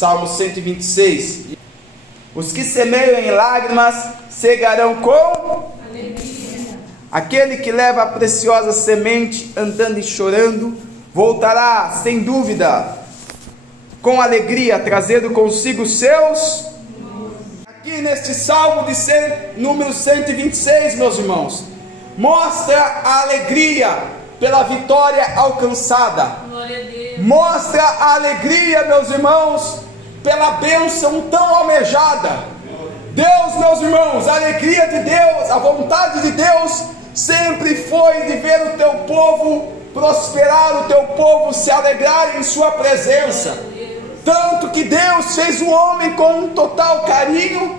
Salmo 126. Os que semeiam em lágrimas cegarão com alegria. Aquele que leva a preciosa semente andando e chorando voltará sem dúvida com alegria, trazendo consigo seus. Aqui neste Salmo de número 126, meus irmãos, mostra a alegria pela vitória alcançada. Mostra a alegria, meus irmãos, pela bênção tão almejada. Deus, meus irmãos, a alegria de Deus, a vontade de Deus sempre foi de ver o teu povo prosperar, o teu povo se alegrar em sua presença. Tanto que Deus fez o homem com um total carinho,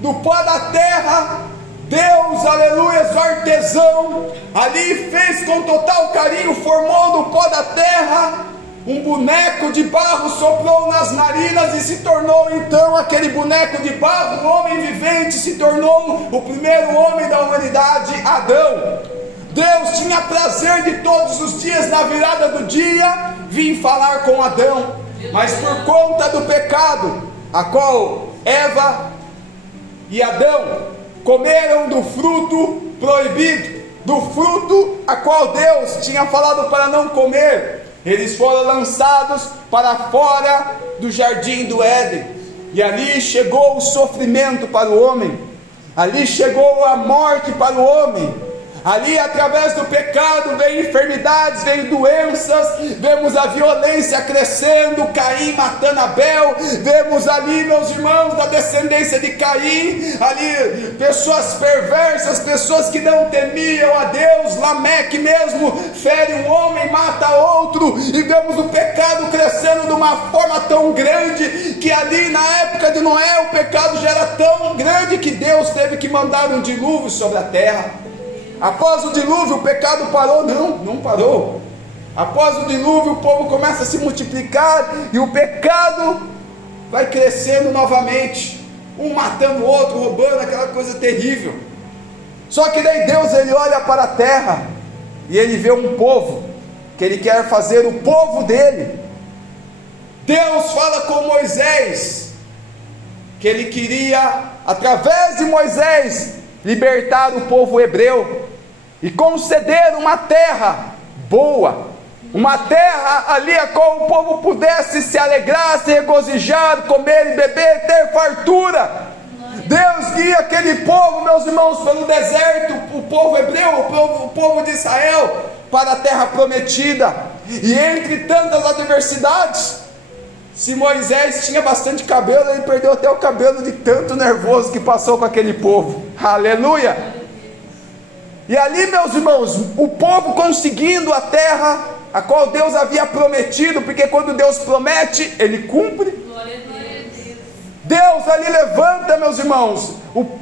do pó da terra. Deus, aleluia, o artesão ali fez com total carinho, formou do pó da terra um boneco de barro, soprou nas narinas e se tornou então aquele boneco de barro, um homem vivente, se tornou o primeiro homem da humanidade, Adão. Deus tinha prazer de todos os dias, na virada do dia, vir falar com Adão, mas por conta do pecado, a qual Eva e Adão comeram do fruto proibido, do fruto a qual Deus tinha falado para não comer, eles foram lançados para fora do jardim do Éden, e ali chegou o sofrimento para o homem, ali chegou a morte para o homem. Ali, através do pecado, veio enfermidades, veio doenças, vemos a violência crescendo, Caim matando Abel, vemos ali, meus irmãos, da descendência de Caim, ali, pessoas perversas, pessoas que não temiam a Deus. Lameque mesmo fere um homem, mata outro, e vemos o pecado crescendo de uma forma tão grande, que ali na época de Noé, o pecado já era tão grande, que Deus teve que mandar um dilúvio sobre a terra. Após o dilúvio, o pecado parou? Não parou. Após o dilúvio, o povo começa a se multiplicar e o pecado vai crescendo novamente, um matando o outro, roubando, aquela coisa terrível. Só que daí Deus, ele olha para a terra e ele vê um povo que ele quer fazer o povo dele. Deus fala com Moisés que ele queria, através de Moisés, libertar o povo hebreu e conceder uma terra boa, uma terra ali a qual o povo pudesse se alegrar, se regozijar, comer e beber, ter fartura. Deus guia aquele povo, meus irmãos, pelo deserto, o povo hebreu, o povo de Israel, para a terra prometida. E entre tantas adversidades, se Moisés tinha bastante cabelo, ele perdeu até o cabelo de tanto nervoso que passou com aquele povo. Aleluia! E ali, meus irmãos, o povo conseguindo a terra a qual Deus havia prometido, porque quando Deus promete, Ele cumpre. Deus ali levanta, meus irmãos,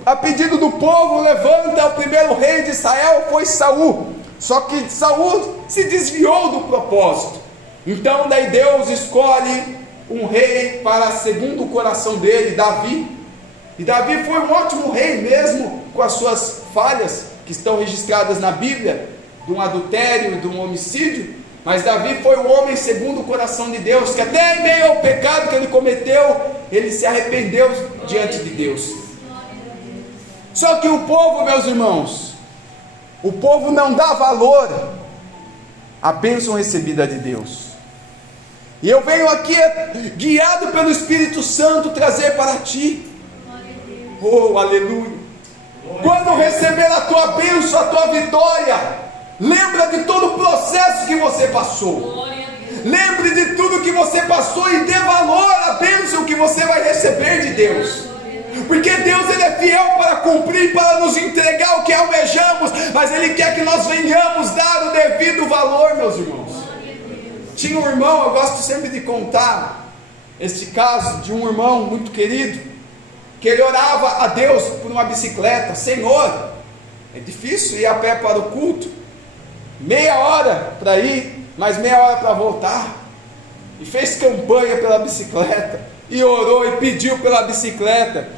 a pedido do povo, levanta o primeiro rei de Israel, foi Saul. Só que Saul se desviou do propósito. Então daí Deus escolhe um rei para segundo o coração dele, Davi. E Davi foi um ótimo rei, mesmo com as suas falhas que estão registradas na Bíblia, de um adultério, de um homicídio. Mas Davi foi um homem segundo o coração de Deus, que até em meio ao pecado que ele cometeu, ele se arrependeu diante de Deus. Só que o povo, meus irmãos, o povo não dá valor à bênção recebida de Deus. E eu venho aqui, guiado pelo Espírito Santo, trazer para ti, oh aleluia, quando receber a tua bênção, a tua vitória, lembra de todo o processo que você passou, lembre de tudo que você passou e dê valor à bênção que você vai receber de Deus, porque Deus, ele é fiel para cumprir, para nos entregar o que almejamos, mas Ele quer que nós venhamos dar o devido valor, meus irmãos. Tinha um irmão, eu gosto sempre de contar este caso de um irmão muito querido, que ele orava a Deus por uma bicicleta. Senhor, é difícil ir a pé para o culto, meia hora para ir, mais meia hora para voltar, e fez campanha pela bicicleta, e orou e pediu pela bicicleta.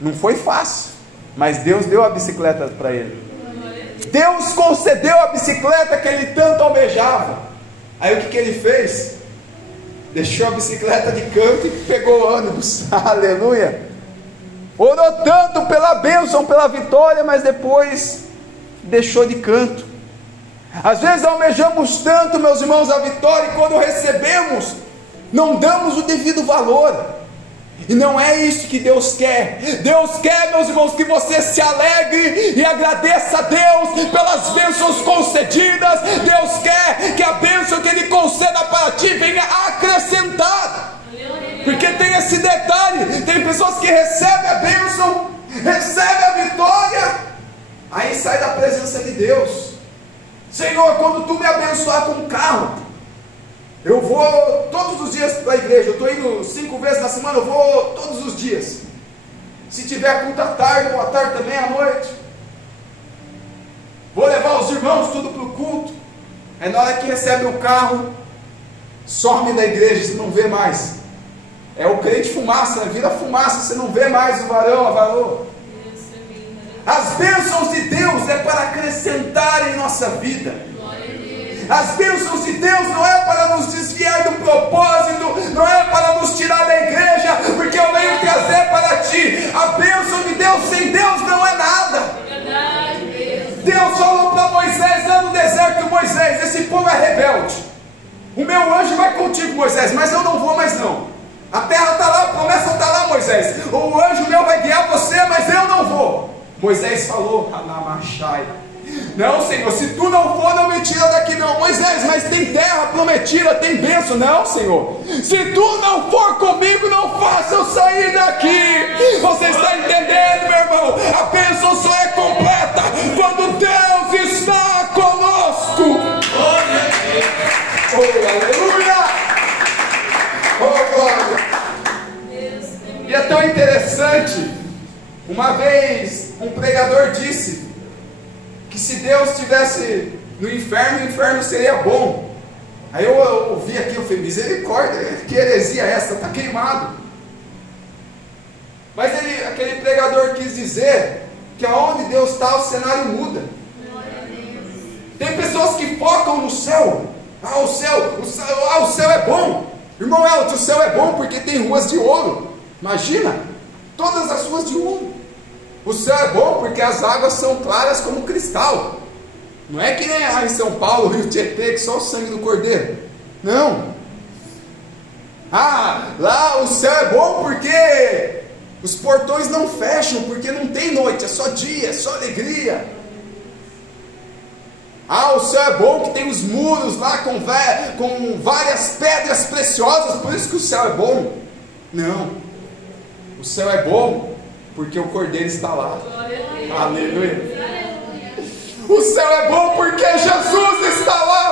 Não foi fácil, mas Deus deu a bicicleta para ele. Deus concedeu a bicicleta que ele tanto almejava. Aí o que ele fez? deixou a bicicleta de canto e pegou o ônibus. Aleluia. Orou tanto pela bênção, pela vitória, mas depois deixou de canto. Às vezes almejamos tanto, meus irmãos, a vitória, e quando recebemos, não damos o devido valor. E não é isso que Deus quer. Deus quer, meus irmãos, que você se alegre e agradeça a Deus pelas bênçãos concedidas. Deus quer que a bênção que Ele conceda para ti venha acrescentar. Porque tem esse detalhe, tem pessoas que recebem a bênção, recebem a vitória, aí sai da presença de Deus. Senhor, quando tu me abençoar com um carro, eu vou todos os dias para a igreja. Eu estou indo 5 vezes na semana, eu vou todos os dias. Se tiver culto à tarde, ou à tarde também, à noite. Vou levar os irmãos tudo para o culto. Aí na hora que recebe o carro, some da igreja, você não vê mais. É o crente fumaça, vira fumaça, você não vê mais o varão, a varoa. As bênçãos de Deus é para acrescentar em nossa vida. As bênçãos de Deus não é para nos desviar do propósito, não é para nos tirar da igreja, porque eu venho trazer para ti. A bênção de Deus sem Deus não é nada. Deus falou para Moisés lá no deserto: Moisés, esse povo é rebelde. O meu anjo vai contigo, Moisés, mas eu não vou mais não. A terra está lá, a promessa está lá, Moisés. O anjo meu vai guiar você, mas eu não vou. Moisés falou: Anamachai. Não, Senhor, se tu não for, não me tira daqui não. Moisés, mas tem terra prometida, tem bênção. Não, Senhor, se tu não for comigo, não faça eu sair daqui. Você está entendendo, meu irmão? A bênção só é completa quando Deus está conosco. Oh, aleluia. Oh, glória. E é tão interessante. Uma vez um pregador disse que se Deus estivesse no inferno, o inferno seria bom. Aí eu ouvi aqui, eu falei: misericórdia, que heresia é essa? Está queimado. Mas aquele pregador quis dizer que aonde Deus está, o cenário muda. Tem pessoas que focam no céu. O céu é bom. Irmão Elton, o céu é bom porque tem ruas de ouro. Imagina, todas as ruas de ouro. O céu é bom porque as águas são claras como cristal. Não é que nem lá em São Paulo, Rio Tietê, que só o sangue do cordeiro. Não. Lá o céu é bom porque os portões não fecham, porque não tem noite, é só dia, é só alegria. O céu é bom que tem os muros lá com várias pedras preciosas, por isso que o céu é bom. Não. O céu é bom porque o Cordeiro está lá. Aleluia. O céu é bom porque Jesus está lá.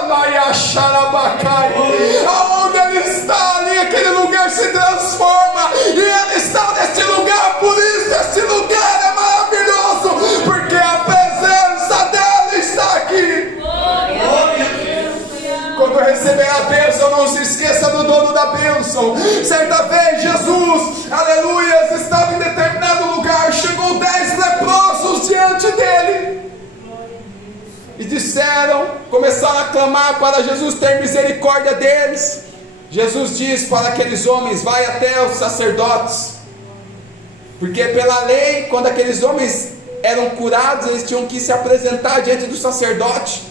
Aonde Ele está, ali aquele lugar se transforma. E Ele está neste lugar. Por isso este lugar é maravilhoso, porque a presença dEle está aqui. Quando receber a bênção, não se esqueça do dono da bênção. Certa vez Jesus, aleluia, estava em determinado lugar. Chegou 10 leprosos diante dele e começaram a clamar para Jesus ter misericórdia deles. Jesus diz para aqueles homens: vai até os sacerdotes, porque pela lei, quando aqueles homens eram curados, eles tinham que se apresentar diante do sacerdote,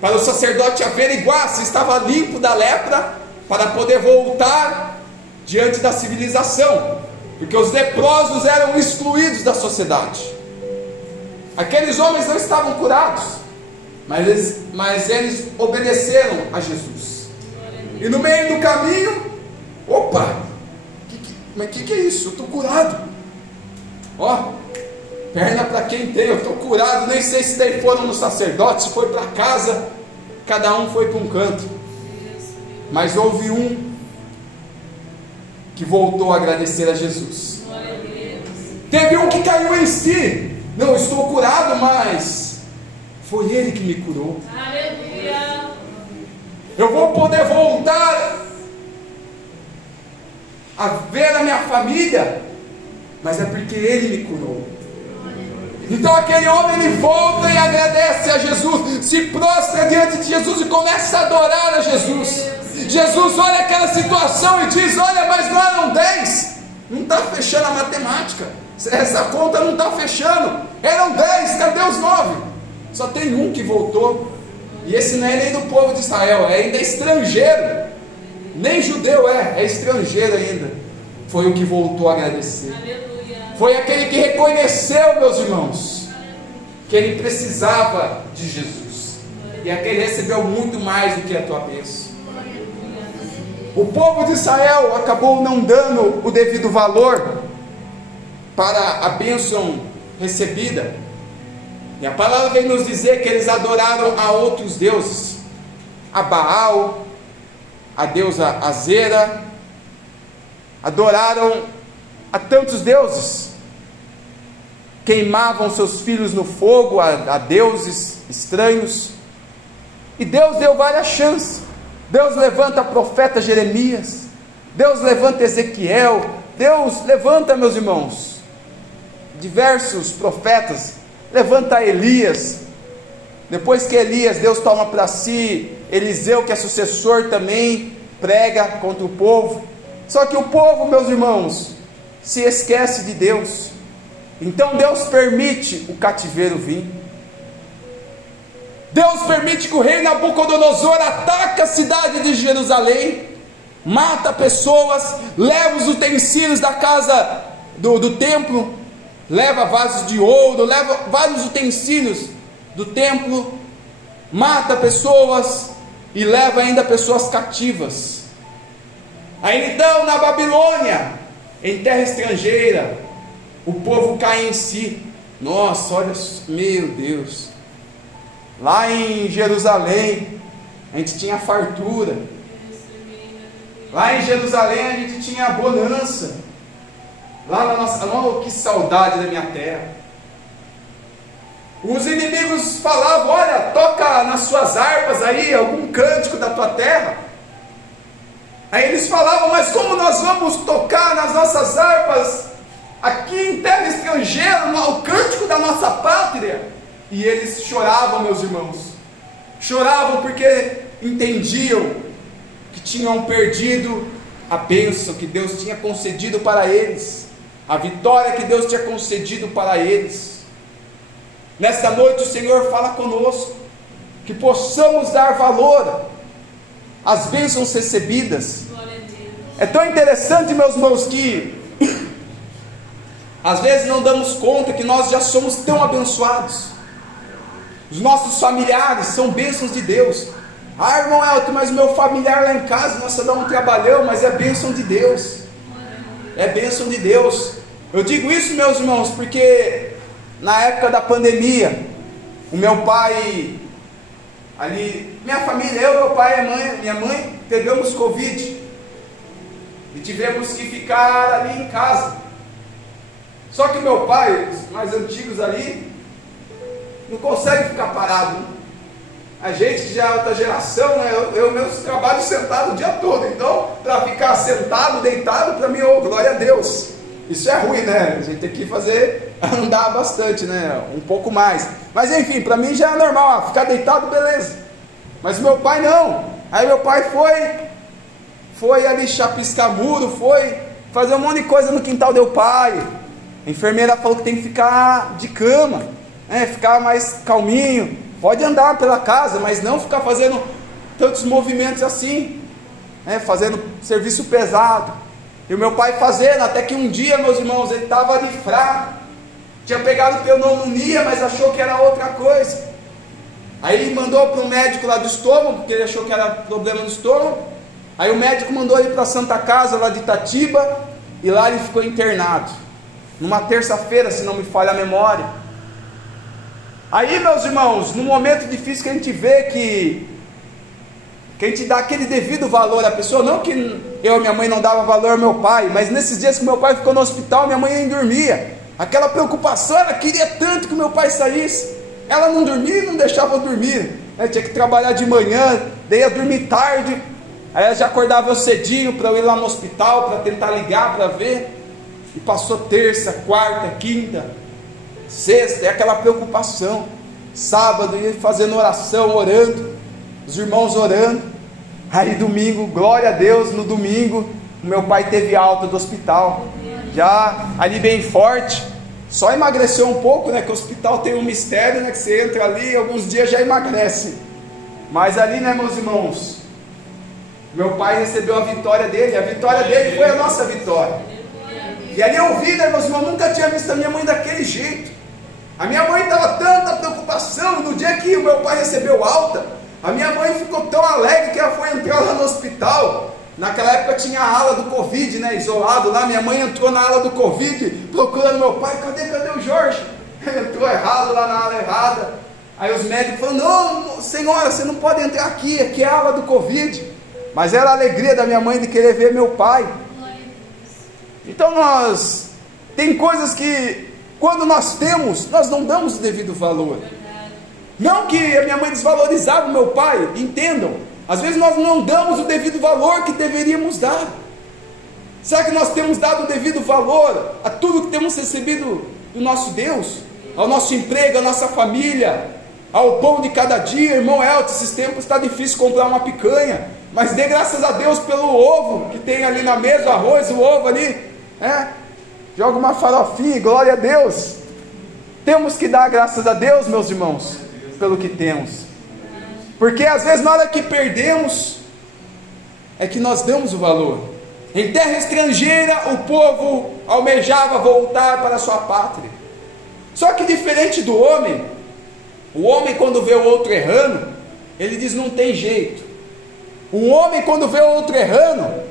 para o sacerdote averiguar se estava limpo da lepra, para poder voltar diante da civilização, porque os leprosos eram excluídos da sociedade. Aqueles homens não estavam curados, mas eles obedeceram a Jesus. E no meio do caminho, mas que é isso? Eu estou curado. Perna para quem tem, eu estou curado. Nem sei se daí foram no sacerdote, se foi para casa, cada um foi para um canto. Mas houve um que voltou a agradecer a Jesus. Teve um que caiu em si: não, estou curado, mas foi Ele que me curou. Eu vou poder voltar a ver a minha família, mas é porque Ele me curou. Então aquele homem, ele volta e agradece a Jesus, se prostra diante de Jesus e começa a adorar a Jesus. Jesus olha aquela situação e diz: olha, mas não eram 10, não está fechando a matemática, essa conta não está fechando, eram 10, cadê os 9? Só tem um que voltou, e esse não é nem do povo de Israel, é ainda estrangeiro, nem judeu é estrangeiro ainda. Foi o que voltou a agradecer. Foi aquele que reconheceu, meus irmãos, que ele precisava de Jesus, e aquele recebeu muito mais do que a tua bênção. O povo de Israel acabou não dando o devido valor para a bênção recebida, e a palavra vem nos dizer que eles adoraram a outros deuses, a Baal, a deusa Azera, adoraram a tantos deuses, queimavam seus filhos no fogo a deuses estranhos, e Deus deu várias chances. Deus levanta profeta Jeremias, Deus levanta Ezequiel, Deus levanta, meus irmãos, diversos profetas, levanta Elias. Depois que Elias, Deus toma para si Eliseu, que é sucessor também, prega contra o povo. Só que o povo, meus irmãos, se esquece de Deus. Então Deus permite o cativeiro vir. Deus permite que o rei Nabucodonosor ataque a cidade de Jerusalém, mata pessoas, leva os utensílios da casa do templo, leva vasos de ouro, leva vários utensílios do templo, mata pessoas e leva ainda pessoas cativas. Aí então, na Babilônia, em terra estrangeira, o povo cai em si. Nossa, olha, meu Deus. Lá em Jerusalém, a gente tinha fartura. Lá em Jerusalém, a gente tinha bonança. Lá na nossa... Oh, que saudade da minha terra. Os inimigos falavam: olha, toca nas suas harpas aí algum cântico da tua terra. Aí eles falavam: mas como nós vamos tocar nas nossas harpas aqui em terra estrangeira, o cântico da nossa pátria? E eles choravam, meus irmãos, choravam porque entendiam que tinham perdido a bênção que Deus tinha concedido para eles, a vitória que Deus tinha concedido para eles. Nesta noite o Senhor fala conosco, que possamos dar valor às bênçãos recebidas. É tão interessante, meus irmãos, que às vezes não damos conta que nós já somos tão abençoados. Os nossos familiares são bênçãos de Deus. Ah, irmão Elton, mas o meu familiar lá em casa, nossa, dá um trabalhão, mas é bênção de Deus. É bênção de Deus. Eu digo isso, meus irmãos, porque na época da pandemia, o meu pai, ali, minha família, eu, meu pai e minha mãe, pegamos Covid e tivemos que ficar ali em casa. Só que meu pai, os mais antigos ali, não consegue ficar parado, né? A gente que já é outra geração, né? Eu mesmo trabalho sentado o dia todo, então para ficar sentado, deitado, para mim, oh, glória a Deus, isso é ruim, né? A gente tem que fazer, andar bastante, né? Um pouco mais, mas enfim, para mim já é normal, ficar deitado, beleza. Mas meu pai não. Aí meu pai foi ali chapiscar muro, foi fazer um monte de coisa no quintal do pai. A enfermeira falou que tem que ficar de cama, né? Ficar mais calminho, pode andar pela casa, mas não ficar fazendo tantos movimentos assim, né? Fazendo serviço pesado. E o meu pai fazendo, até que um dia, meus irmãos, ele estava ali fraco, tinha pegado pneumonia, mas achou que era outra coisa. Aí mandou para o médico lá do estômago, porque ele achou que era problema no estômago. Aí o médico mandou ele para a Santa Casa lá de Itatiba, e lá ele ficou internado, numa terça-feira, se não me falha a memória. Aí, meus irmãos, no momento difícil que a gente vê que a gente dá aquele devido valor à pessoa, não que eu e minha mãe não dava valor ao meu pai, mas nesses dias que meu pai ficou no hospital, minha mãe nem dormia, aquela preocupação, ela queria tanto que meu pai saísse, ela não dormia e não deixava eu dormir, né? Tinha que trabalhar de manhã, daí ia dormir tarde, aí ela já acordava eu cedinho para eu ir lá no hospital, para tentar ligar, para ver, e passou terça, quarta, quinta, sexta, é aquela preocupação, sábado ia fazendo oração, orando, os irmãos orando, Aí domingo, glória a Deus, no domingo, o meu pai teve alta do hospital, já ali bem forte, só emagreceu um pouco, né, que o hospital tem um mistério, né, que você entra ali, alguns dias já emagrece, mas ali, né, meus irmãos, meu pai recebeu a vitória dele foi a nossa vitória, e ali eu vi, né, meus irmãos, nunca tinha visto a minha mãe daquele jeito. A minha mãe estava tanta preocupação, no dia que o meu pai recebeu alta, a minha mãe ficou tão alegre que ela foi entrar lá no hospital. Naquela época tinha a ala do Covid, né, isolado lá. Minha mãe entrou na ala do Covid, procurando meu pai. Cadê o Jorge? Entrou errado lá na ala errada. Aí os médicos falaram: não, senhora, você não pode entrar aqui é a ala do Covid. Mas era a alegria da minha mãe de querer ver meu pai. Então tem coisas que, quando nós temos, nós não damos o devido valor. Não que a minha mãe desvalorizava o meu pai, entendam. Às vezes nós não damos o devido valor que deveríamos dar. Será que nós temos dado o devido valor a tudo que temos recebido do nosso Deus? Ao nosso emprego, à nossa família, ao pão de cada dia? Irmão Elton, esses tempos está difícil comprar uma picanha, mas dê graças a Deus pelo ovo que tem ali na mesa, o arroz, o ovo ali, joga uma farofinha, glória a Deus. Temos que dar graças a Deus, meus irmãos, pelo que temos. Porque às vezes na hora que perdemos, é que nós damos o valor. Em terra estrangeira, o povo almejava voltar para a sua pátria. Só que diferente do homem, o homem quando vê o outro errando, ele diz: não tem jeito. O homem quando vê o outro errando,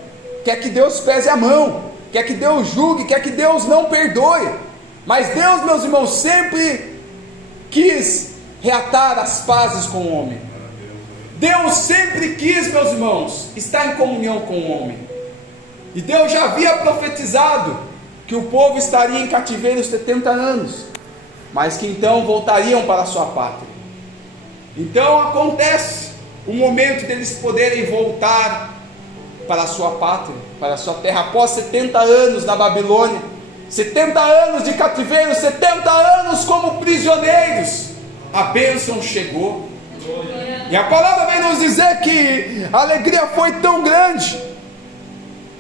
quer que Deus pese a mão, quer que Deus julgue, quer que Deus não perdoe. Mas Deus, meus irmãos, sempre quis reatar as pazes com o homem. Deus sempre quis, meus irmãos, estar em comunhão com o homem. E Deus já havia profetizado que o povo estaria em cativeiro 70 anos, mas que então voltariam para a sua pátria. Então acontece o momento deles poderem voltar para a sua pátria, para a sua terra, após 70 anos na Babilônia, 70 anos de cativeiro, 70 anos como prisioneiros. A bênção chegou. E a palavra vem nos dizer que a alegria foi tão grande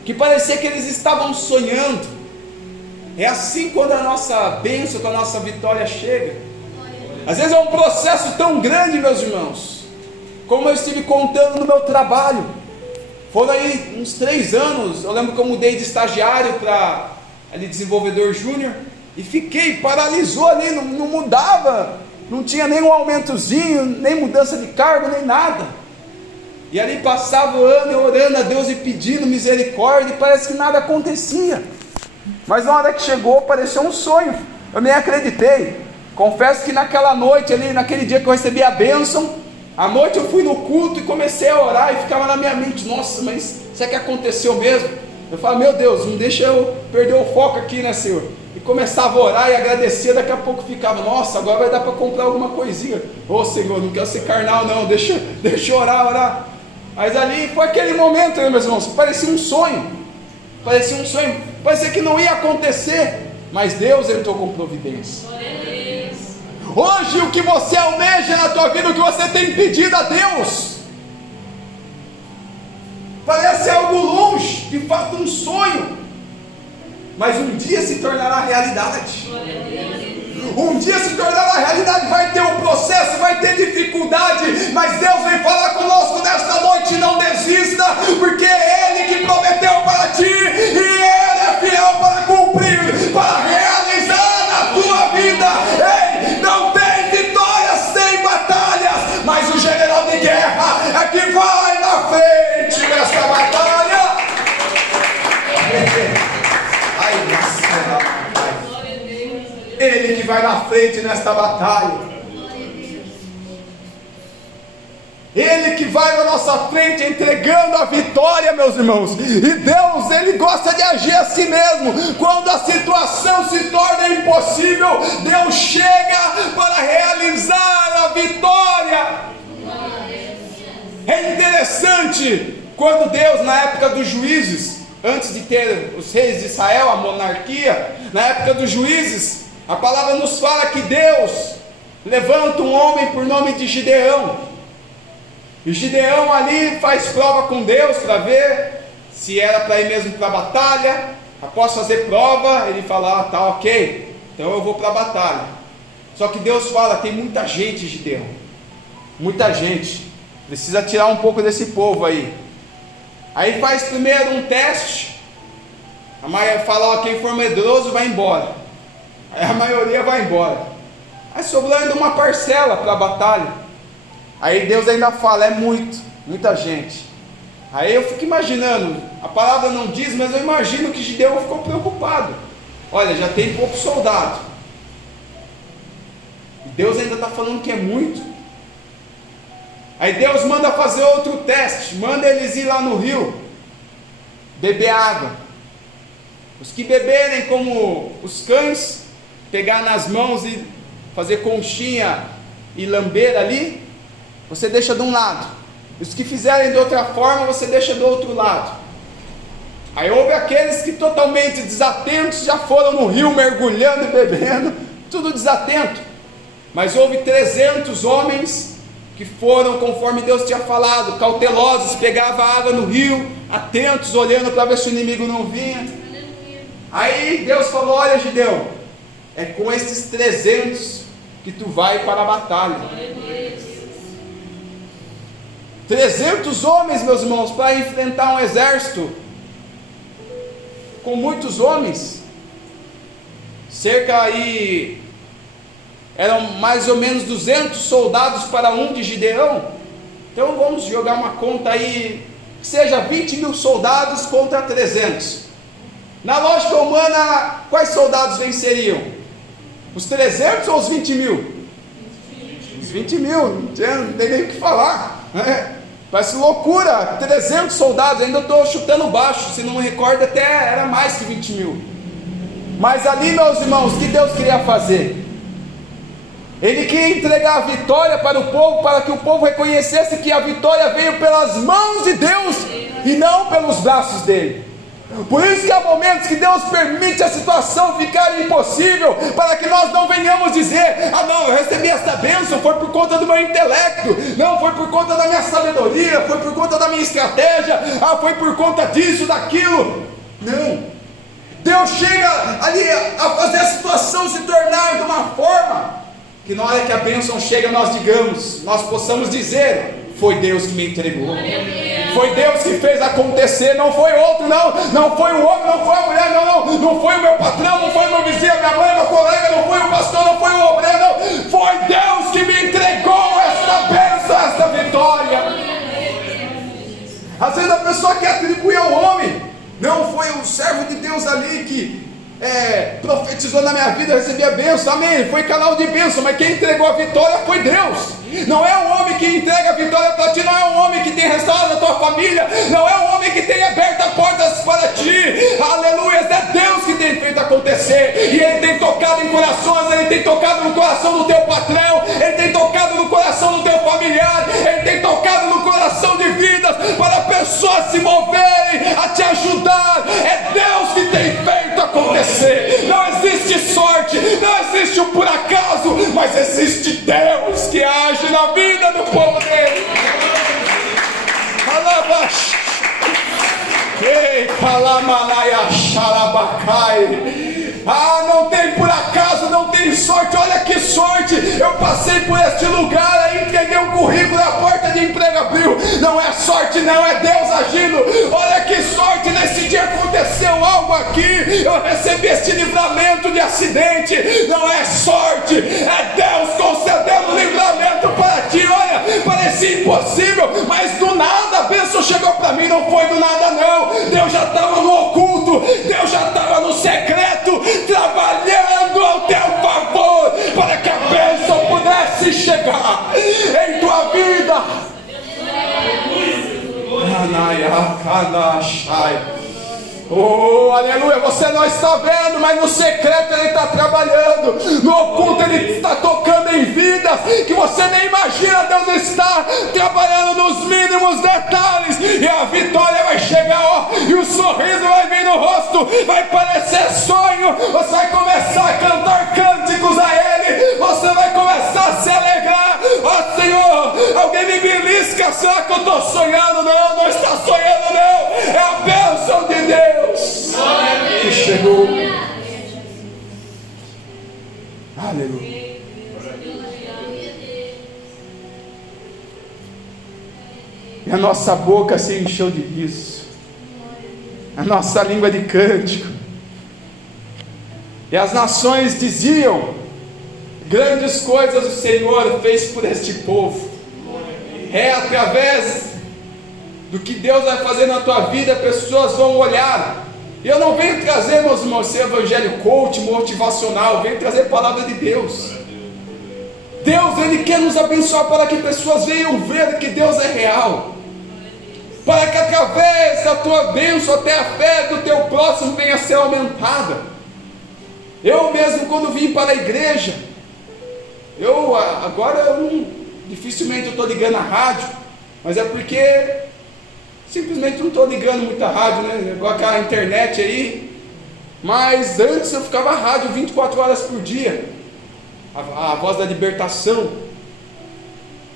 que parecia que eles estavam sonhando. É assim quando a nossa bênção, quando a nossa vitória chega. Às vezes é um processo tão grande, meus irmãos, como eu estive contando no meu trabalho. Foram aí uns 3 anos, eu lembro que eu mudei de estagiário para ali desenvolvedor júnior, e fiquei, paralisou ali, não mudava. Não tinha nem um aumentozinho, nem mudança de cargo, nem nada. E ali passava o ano eu orando a Deus e pedindo misericórdia, e parece que nada acontecia. Mas na hora que chegou, pareceu um sonho. Eu nem acreditei. Confesso que naquela noite, ali, naquele dia que eu recebi a bênção, à noite eu fui no culto e comecei a orar, e ficava na minha mente: nossa, mas será que aconteceu mesmo? Eu falo: meu Deus, não deixa eu perder o foco aqui, né, Senhor? E começava a orar e agradecer. Daqui a pouco ficava: nossa, agora vai dar para comprar alguma coisinha. Ô Senhor, não quero ser carnal não, deixa eu orar. Mas ali foi aquele momento, né, meus irmãos, parecia um sonho. Parecia que não ia acontecer, mas Deus entrou com providência. Hoje o que você almeja na tua vida, o que você tem pedido a Deus, parece algo longe, de fato um sonho, mas um dia se tornará realidade. Um dia se tornará realidade. Vai ter um processo, vai ter dificuldade, mas Deus vem falar conosco nesta noite: não desista, porque é Ele que prometeu para ti, e Ele é fiel para cumprir, para realizar na tua vida. Ei, não tem vitórias sem batalhas, mas o general de guerra é que vai na frente nesta batalha. Ele que vai na frente nesta batalha. Ele que vai na nossa frente entregando a vitória, meus irmãos. E Deus, Ele gosta de agir assim mesmo. Quando a situação se torna impossível, Deus chega para realizar a vitória. É interessante quando Deus, na época dos juízes, antes de ter os reis de Israel, a monarquia, na época dos juízes, a palavra nos fala que Deus levanta um homem por nome de Gideão. E Gideão ali faz prova com Deus para ver se era para ir mesmo para a batalha. Após fazer prova, ele fala, tá ok, então eu vou para a batalha. Só que Deus fala, tem muita gente, Gideão, muita gente, precisa tirar um pouco desse povo aí. Aí faz primeiro um teste, a maioria fala, ó, quem for medroso vai embora. Aí a maioria vai embora. Aí sobrou ainda uma parcela para a batalha. Aí Deus ainda fala, é muita gente. Aí eu fico imaginando, a palavra não diz, mas eu imagino que Gideão ficou preocupado. Olha, já tem pouco soldado. E Deus ainda está falando que é muito. Aí Deus manda fazer outro teste, manda eles ir lá no rio, beber água. Os que beberem como os cães, pegar nas mãos e fazer conchinha e lamber ali, você deixa de um lado. Os que fizerem de outra forma, você deixa do outro lado. Aí houve aqueles que totalmente desatentos já foram no rio mergulhando e bebendo, tudo desatento. Mas houve 300 homens que foram conforme Deus tinha falado, cautelosos, pegavam água no rio, atentos, olhando para ver se o inimigo não vinha. Aí Deus falou, olha Gideão, é com esses 300 que tu vai para a batalha. 300 homens, meus irmãos, para enfrentar um exército com muitos homens, cerca aí, eram mais ou menos 200 soldados para um de Gideão. Então vamos jogar uma conta aí, que seja 20 mil soldados contra 300. Na lógica humana, quais soldados venceriam? Os 300 ou os 20 mil? Os 20 mil, não tem nem o que falar, né? Parece loucura, 300 soldados, ainda estou chutando baixo, se não me recordo até era mais que 20 mil. Mas ali, meus irmãos, o que Deus queria fazer? Ele queria entregar a vitória para o povo, para que o povo reconhecesse que a vitória veio pelas mãos de Deus e não pelos braços dele. Por isso que há momentos que Deus permite a situação ficar impossível, para que nós não venhamos dizer, ah não, eu recebi essa bênção, foi por conta do meu intelecto, não, foi por conta da minha sabedoria, foi por conta da minha estratégia, foi por conta disso, daquilo. Não, Deus chega ali a fazer a situação se tornar de uma forma, que na hora que a bênção chega nós digamos, nós possamos dizer, foi Deus que me entregou. Foi Deus que fez acontecer, não foi outro, não foi o homem, não foi a mulher, não foi o meu patrão, não foi o meu vizinho, a minha mãe, meu colega, não foi o pastor, não foi o obreiro, não, foi Deus que me entregou esta bênção, esta vitória. Às vezes a pessoa quer atribuir ao homem, não foi o servo de Deus ali que profetizou na minha vida, eu recebi a bênção, amém, foi canal de bênção, mas quem entregou a vitória foi Deus. Não é o homem que entrega a vitória para ti, não é o homem que tem restaurado a tua família, não é o homem que tem aberto portas para ti, aleluia, é Deus que tem feito acontecer, e Ele tem tocado em corações, Ele tem tocado no coração do teu patrão, Ele tem tocado no coração do teu familiar, Ele tem tocado no coração de vidas, para pessoas se moverem, a te ajudar, é Deus que tem feito acontecer. Não existe sorte, não existe um por acaso, mas existe Deus que age na vida do povo dele. Não tem por acaso, não tem sorte. Olha que sorte, eu passei por este lugar, aí entreguei um currículo e a porta de emprego abriu. Não é sorte não, é Deus agindo. Olha que sorte, nesse dia aconteceu algo aqui, eu recebi este livramento de acidente. Não é sorte, é Deus concedendo livramento para ti. Olha, parecia impossível, mas do nada a bênção chegou para mim. Não foi do nada não, Deus já estava no oculto, Deus já estava no secreto, trabalhando ao teu favor, para que a bênção pudesse chegar em tua vida. Oh, aleluia, você não está vendo, mas no secreto Ele está trabalhando, no oculto Ele está tocando em vidas, que você nem imagina. Deus está trabalhando nos mínimos detalhes, e a vitória vai chegar, ó, e o sorriso vai vir no rosto, vai parecer sonho, você vai começar a cantar cânticos a Ele, você vai começar a se alegrar. Ó Senhor, alguém me belisca só que eu estou sonhando. Não, não está sonhando não. É a bênção de Deus que chegou. Aleluia. E a nossa boca se encheu de riso, a nossa língua de cântico. E as nações diziam: grandes coisas o Senhor fez por este povo. É através do que Deus vai fazer na tua vida, pessoas vão olhar. E eu não venho trazer, meus irmãos, esse evangelho coach, motivacional, eu venho trazer a palavra de Deus. Deus, Ele quer nos abençoar para que pessoas venham ver que Deus é real, para que através da tua bênção até a fé do teu próximo venha a ser aumentada. Eu mesmo, quando vim para a igreja, dificilmente eu estou ligando a rádio, mas é porque simplesmente não estou ligando muito a rádio, né? Igual aquela internet aí. Mas antes eu ficava a rádio 24 horas por dia, a voz da libertação,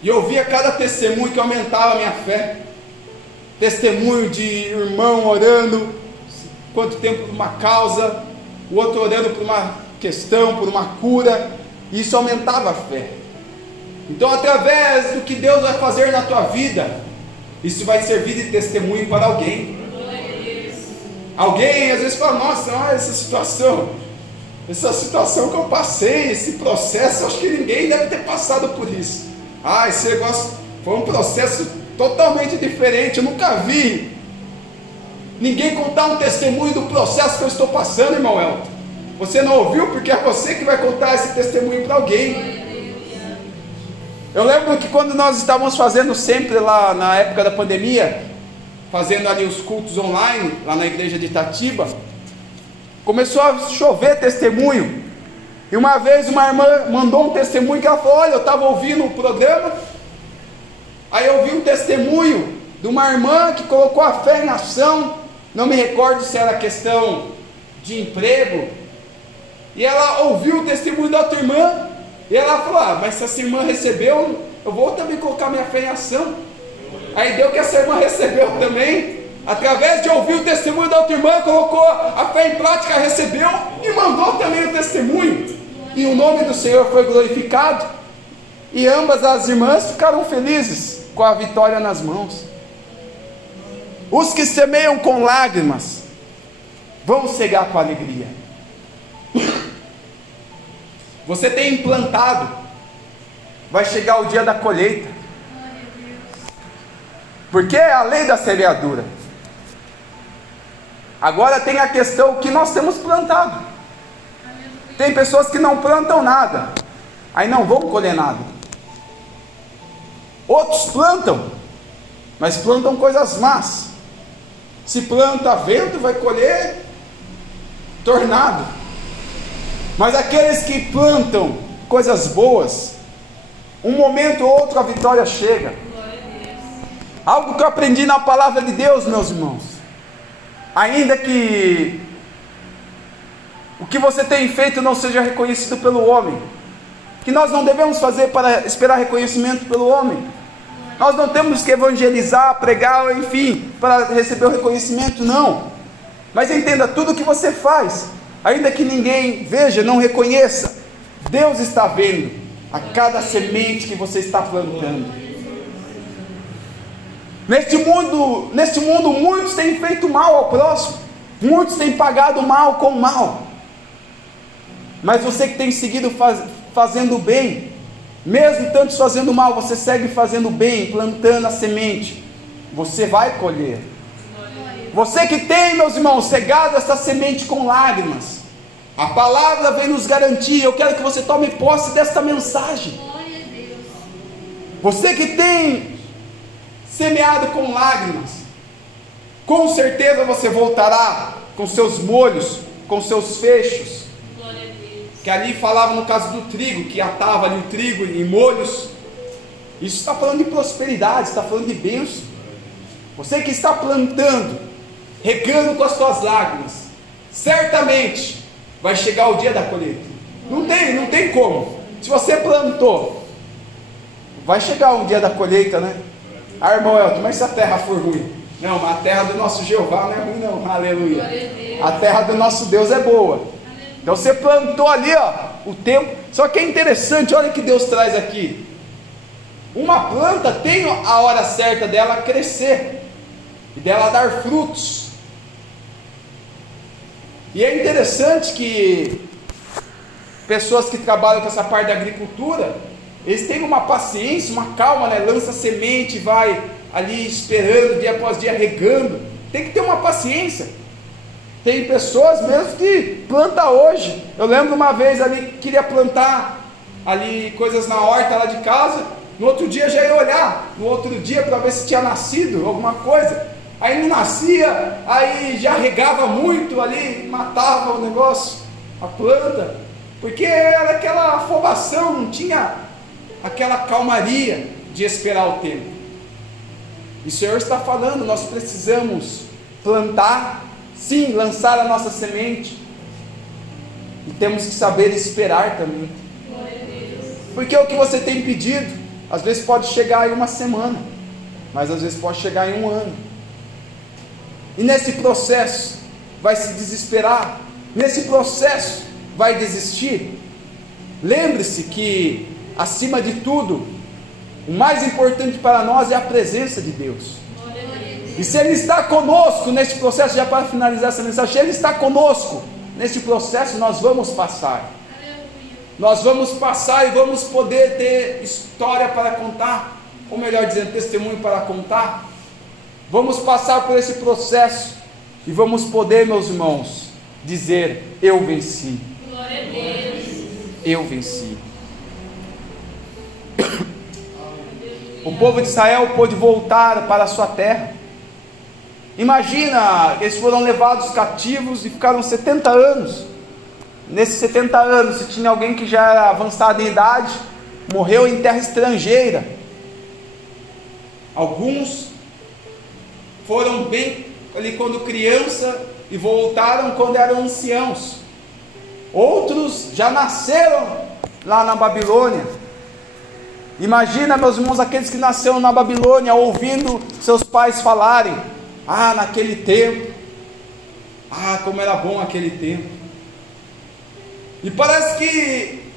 e eu via cada testemunho que aumentava a minha fé. Testemunho de irmão orando quanto tempo por uma causa, o outro orando por uma questão, por uma cura, e isso aumentava a fé. Então, através do que Deus vai fazer na tua vida, isso vai servir de testemunho para alguém. Alguém às vezes fala: nossa, olha essa situação que eu passei, esse processo, acho que ninguém deve ter passado por isso. Esse negócio foi um processo totalmente diferente, eu nunca vi ninguém contar um testemunho do processo que eu estou passando, irmão Elton. Você não ouviu, porque é você que vai contar esse testemunho para alguém. Eu lembro que quando nós estávamos fazendo sempre lá na época da pandemia, fazendo ali os cultos online, lá na igreja de Itatiba, começou a chover testemunho. E uma vez uma irmã mandou um testemunho que ela falou: olha, eu estava ouvindo o programa, aí eu vi um testemunho de uma irmã que colocou a fé em ação. Não me recordo se era questão de emprego, e ela ouviu o testemunho da outra irmã, e ela falou: mas se essa irmã recebeu, eu vou também colocar minha fé em ação. Aí deu que essa irmã recebeu também, através de ouvir o testemunho da outra irmã, colocou a fé em prática, recebeu e mandou também o testemunho, e o nome do Senhor foi glorificado, e ambas as irmãs ficaram felizes com a vitória nas mãos. Os que semeiam com lágrimas vão cegar com alegria. Você tem implantado, vai chegar o dia da colheita, porque é a lei da semeadura. Agora tem a questão que nós temos plantado. Tem pessoas que não plantam nada, aí não vão colher nada. Outros plantam, mas plantam coisas más. Se planta vento, vai colher tornado. Mas aqueles que plantam coisas boas, um momento ou outro a vitória chega. Algo que eu aprendi na palavra de Deus, meus irmãos: ainda que o que você tem feito não seja reconhecido pelo homem, que nós não devemos fazer para esperar reconhecimento pelo homem. Nós não temos que evangelizar, pregar, enfim, para receber o reconhecimento, não. Mas entenda, tudo que você faz, ainda que ninguém veja, não reconheça, Deus está vendo a cada semente que você está plantando. Neste mundo muitos têm feito mal ao próximo, muitos têm pagado mal com mal, mas você que tem seguido fazendo bem, mesmo tantos fazendo mal, você segue fazendo bem, plantando a semente, você vai colher. Você que tem, meus irmãos, cegado essa semente com lágrimas, a palavra vem nos garantir. Eu quero que você tome posse desta mensagem. Você que tem semeado com lágrimas, com certeza você voltará com seus molhos, com seus fechos. Que ali falava no caso do trigo, que atava ali o trigo em molhos. Isso está falando de prosperidade, está falando de bênção. Você que está plantando, regando com as suas lágrimas, certamente vai chegar o dia da colheita. Não tem como. Se você plantou, Vai chegar um dia da colheita, né? Ah, irmão Elton, mas se a terra for ruim? Não, mas a terra do nosso Jeová não é ruim não, aleluia. A terra do nosso Deus é boa. Então você plantou ali, ó, o tempo. Só que é interessante, olha o que Deus traz aqui. Uma planta tem a hora certa dela crescer e dela dar frutos. E é interessante que pessoas que trabalham com essa parte da agricultura, eles têm uma paciência, uma calma, né? Lança semente, vai ali esperando, dia após dia, regando. Tem que ter uma paciência. Tem pessoas mesmo que plantam hoje. Eu lembro uma vez ali, queria plantar ali coisas na horta lá de casa. No outro dia já ia olhar, no outro dia para ver se tinha nascido alguma coisa. Aí não nascia, aí já regava muito ali, matava o negócio, a planta. Porque era aquela afobação, não tinha aquela calmaria de esperar o tempo. E o Senhor está falando, nós precisamos plantar, sim, lançar a nossa semente. E temos que saber esperar também. Porque o que você tem pedido, às vezes pode chegar em uma semana, mas às vezes pode chegar em um ano. E nesse processo, vai se desesperar, nesse processo, vai desistir. Lembre-se que, acima de tudo, o mais importante para nós é a presença de Deus. E se Ele está conosco neste processo, já para finalizar essa mensagem, se Ele está conosco neste processo, nós vamos passar. Nós vamos passar e vamos poder ter história para contar, ou melhor dizendo, testemunho para contar. Vamos passar por esse processo e vamos poder, meus irmãos, dizer: eu venci. Glória a Deus. Eu venci. O povo de Israel pôde voltar para a sua terra. Imagina, eles foram levados cativos e ficaram 70 anos. Nesses 70 anos, se tinha alguém que já era avançado em idade, morreu em terra estrangeira. Alguns foram bem ali quando criança e voltaram quando eram anciãos. Outros já nasceram lá na Babilônia. Imagina, meus irmãos, aqueles que nasceram na Babilônia, ouvindo seus pais falarem: ah, naquele tempo, ah, como era bom aquele tempo. E parece que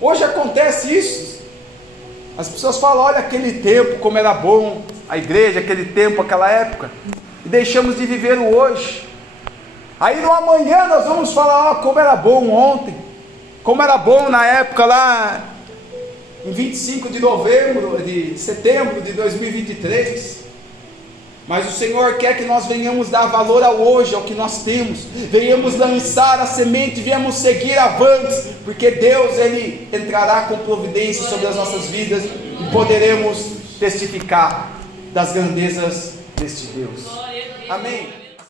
hoje acontece isso. As pessoas falam: olha aquele tempo, como era bom a igreja, aquele tempo, aquela época, e deixamos de viver o hoje. Aí no amanhã nós vamos falar: ó, como era bom ontem, como era bom na época lá em 25 de setembro de 2023. Mas o Senhor quer que nós venhamos dar valor ao hoje, ao que nós temos, venhamos lançar a semente, venhamos seguir avante, porque Deus, Ele entrará com providência sobre as nossas vidas e poderemos testificar das grandezas deste Deus. Amém.